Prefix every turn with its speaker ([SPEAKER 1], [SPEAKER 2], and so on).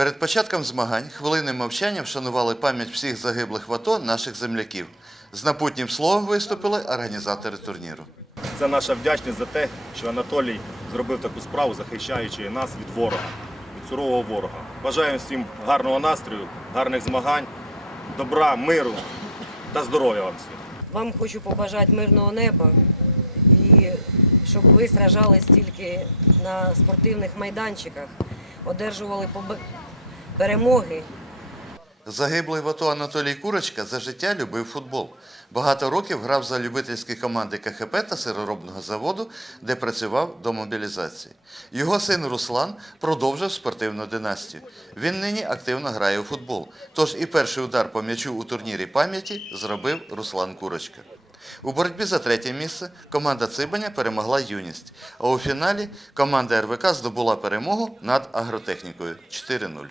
[SPEAKER 1] Перед початком змагань хвилиною мовчання вшанували пам'ять всіх загиблих в АТО наших земляків. З напутнім словом виступили організатори турніру.
[SPEAKER 2] Це наша вдячність за те, що Анатолій зробив таку справу, захищаючи нас від ворога, від сурового ворога. Бажаємо всім гарного настрою, гарних змагань, добра, миру та здоров'я вам всім.
[SPEAKER 3] Вам хочу побажати мирного неба і щоб ви сражались тільки на спортивних майданчиках, одержували перемоги
[SPEAKER 1] Загиблий в АТО Анатолій Курочка за життя любив футбол. Багато років грав за любительські команди КХП та сироробного заводу, де працював до мобілізації. Його син Руслан продовжив спортивну династію. Він нині активно грає у футбол. Тож і перший удар по м'ячу у турнірі пам'яті зробив Руслан Курочка. У боротьбі за третє місце команда Цибаня перемогла юність, а у фіналі команда РВК здобула перемогу над агротехнікою 4-0.